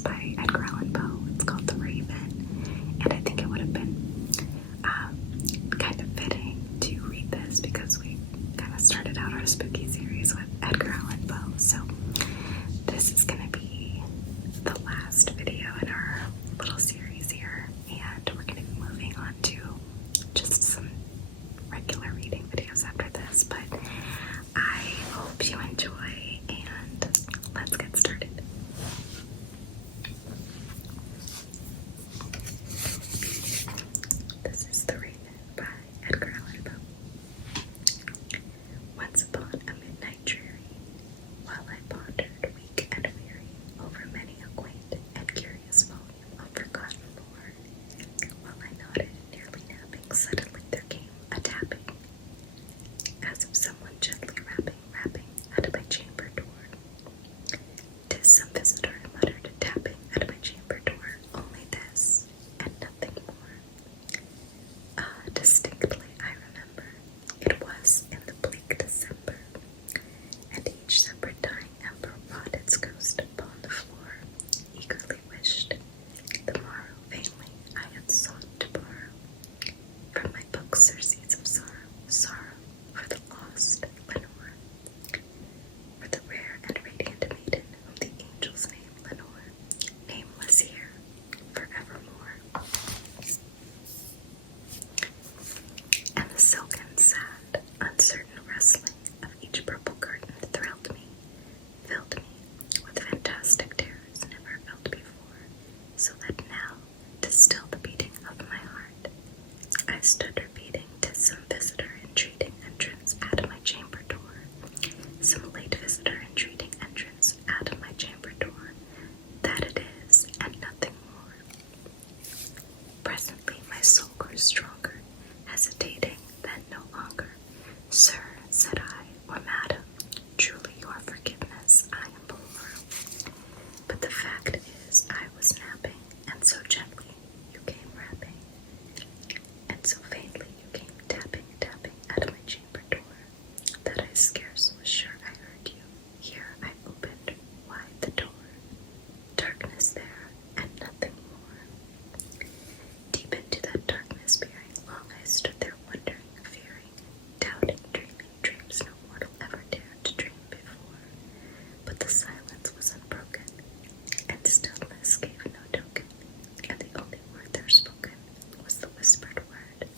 by Edgar Allan Poe. It's called The Raven, and I think it would have been kind of fitting to read this because we kind of started out our spooky series with Edgar Allan Poe. So this is going to be the last video in our little series here, and we're going to be moving on to just some regular reading videos after this, but I hope you enjoy, and let's get started. This is The Raven by Edgar Allan Poe. Once upon a midnight dreary, while I pondered weak and weary over many a quaint and curious volume of forgotten lore, while I nodded, nearly napping, suddenly there came a tapping, as of someone gently rapping at my chamber door. "'Tis some visitor," I muttered, tapping at my chamber door. Only this, and nothing more. Ah, distinctly I remember, it was in the bleak December, and each separate dying ember wrought its ghost upon the floor, eagerly wished the morrow vainly I had sought to borrow from my books surcease of sorrow for the lost Lenore, for the rare and radiant maiden whom the angels name Lenore, nameless here forevermore. And the silken, sad, uncertain rustling of each purple curtain thrilled me, filled me with fantastic terrors never felt before, so that now, to still the beating of my heart, I stood repeating, "'Tis some visitor entreating entrance at my chamber door, some late visitor entreating entrance at my chamber door, that it is, and nothing more." Presently my soul grew stronger, hesitating then no longer. "Sir," said I, "or madam, truly your forgiveness I implore. But the fact is I was napping, and so gently you came rapping, and so faintly you came tapping at my chamber door, that I scarce was sure I heard you. Here I opened wide the door. Darkness there, and nothing more. Deep into that darkness peering, long I stood there wondering, fearing, doubting, dreaming dreams no mortal ever dared to dream before. But the silence was unbroken, and stillness gave no token, and the only word there spoken was the whispered word,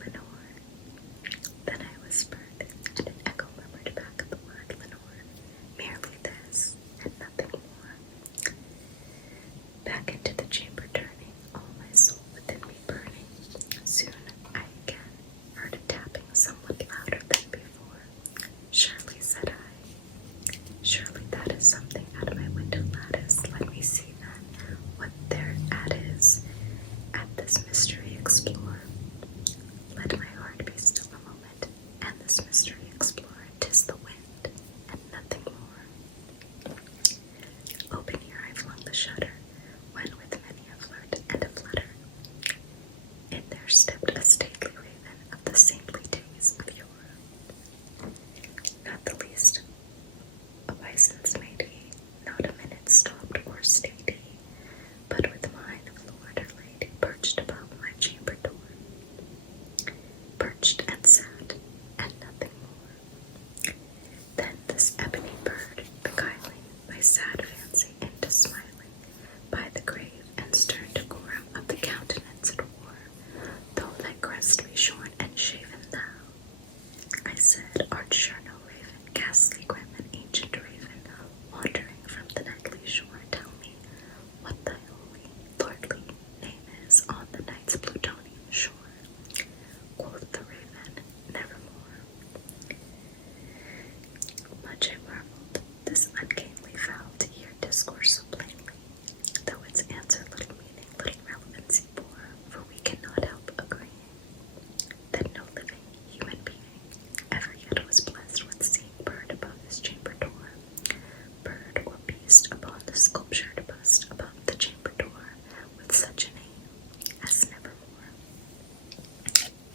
Lenore. Then I whispered, and an echo murmured back the word Lenore, merely this, and nothing more. Back into the chamber turning, all my soul within me burning. Soon I again heard a tapping somewhat louder than before. "Surely," said I, "surely that is something at my window lattice. Let me see then what thereat is. At this mystery explore. Let my heart be still a moment, and this mystery explore. 'Tis the wind, and nothing more." Open here I flung the shutter, when with many a flirt and a flutter, in there stepped a stately raven of the saintly days of yore. Not the least obeisance made he, not a minute stopped or stayed he, but with mine of lord or lady perched above my chamber door, perched and sat, and nothing more. Then this ebony bird, beguiling my sad fancy into smiling, by the grave and stern decorum of the countenance it wore, "Though thy crest be shorn and shaven thou," I said, "art sure no raven, ghastly, grim, and ancient raven, wandering from the nightly shore? Tell me what thy holy, lordly name is on the night's Plutonian shore." Quoth the raven, "Nevermore." Much I marveled this ungainly fowl to hear discourse so plainly, though its answer little meaning, little relevancy bore, for we cannot help agreeing that no living human being ever yet was blessed with seeing bird above his chamber door, bird or beast upon the sculptured bust above the chamber door, with such a name as Nevermore.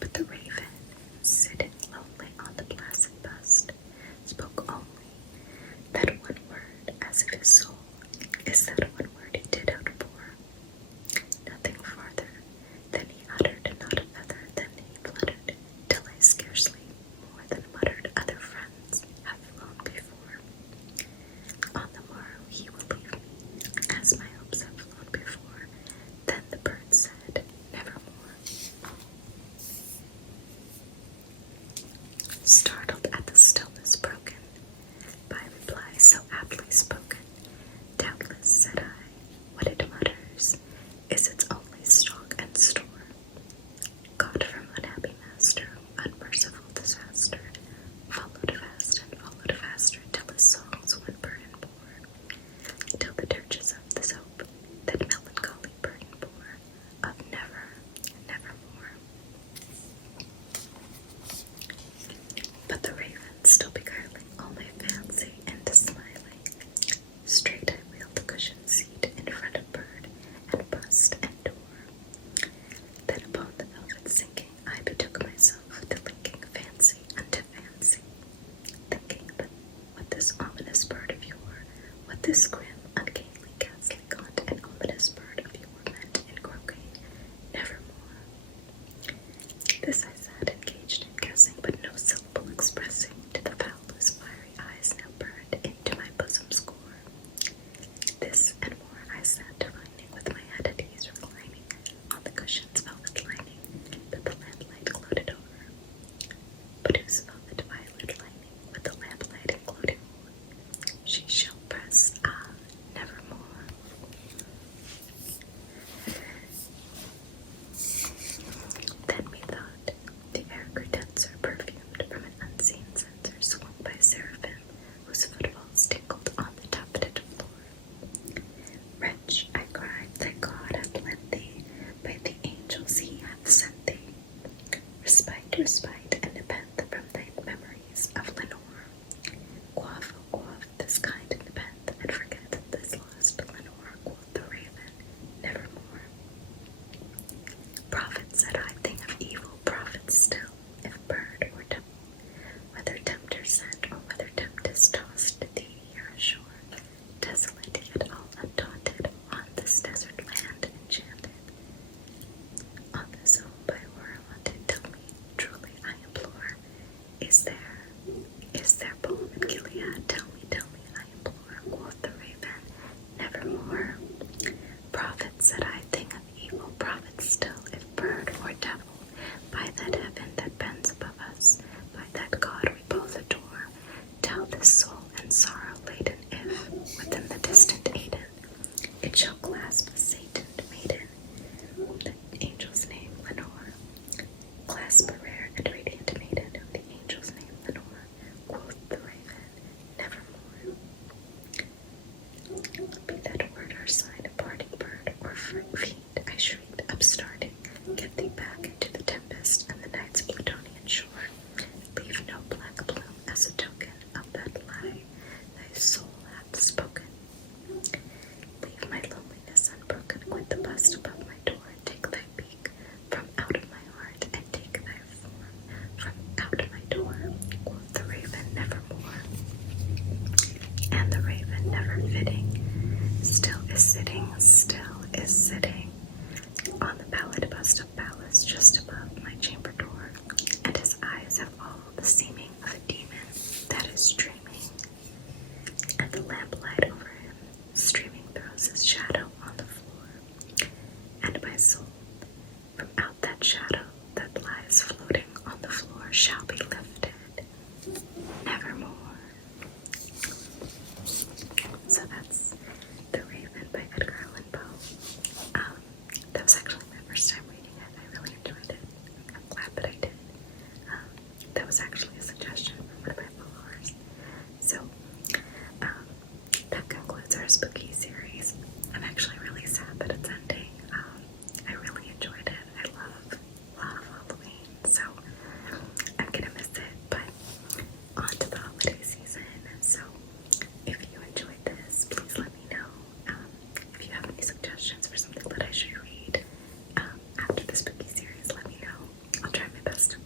But the raven, sitting lonely on the placid bust, spoke only that one word, as if his soul is that one word he did This grim, uncannily ghastly gaunt and ominous bird of your lament and croaking, nevermore. This I sat engaged in guessing, but no syllable expressing to the foul whose fiery eyes now burned into my bosom's core. This and more I sat divining, with my head at ease reclining on the cushion's velvet lining that the lamplight gloated over. But whose velvet violet lining with the lamplight and gloating o'er she shall press, nevermore. Then methought the air grew denser, perfumed from an unseen censer swung by seraphim, whose footfalls tinkled on the tapeted floor. Wretch, I cried, thy God hath led thee, by the angels he hath sent thee. Respite, respite, and nepenthe from thine memories of Lenore. Quaff, oh quaff, this kind nepenthe, and forget this lost Lenore, quoth the raven, nevermore. Prophet, said I, thing of evil, prophet still, if bird or devil, whether tempter sent or whether tempest tossed thee here ashore, desolate yet all undaunted, on this desert land enchanted, on this home by horror haunted, tell me, truly I implore, is there balm in Gilead? Tell me, I implore, quoth the raven, nevermore. Prophet, said I, thing of evil, prophet still, if bird or devil, by that heaven that bends above us, by that God we both adore, tell this soul in sorrow laden, if, within the distant Aidenn, it shall clasp a Satan'd maiden, whom the angel's name Lenore. Clasp a rare and radiant maiden, whom the angel's name Lenore, quoth the raven, nevermore. Be that word or sign, a parting bird or fiend, I shrieked, upstarting, get thee back into the tempest and the night's Plutonian shore. Leave no black bloom as a token of that lie thy soul hath spoken. Leave my loneliness unbroken, quit the bust above my door, and take thy beak from out of my heart, and take thy form from out of my door, quoth the raven, nevermore. And the raven, never fitting, still is sitting on the pallid bust of Pallas just above my chamber door, and his eyes have all the seeming of a demon that is dreaming, and the lamplight over him streaming throws his shadow on the floor, and my soul from out that shadow that lies floating on the floor shall be lifted, nevermore. So that's The Raven by Edgar Allan Poe. That was actually my first time reading it. I really enjoyed it. I'm glad that I did. That was actually a suggestion from one of my followers. So, that concludes our spooky series. I'm actually really sad that it's ending. I really enjoyed it. I love Halloween, so I'm gonna miss it, but on to the holiday season. So if you enjoyed this, please let me know. If you have any suggestions for something that I should read after the spooky series, let me know. I'll try my best to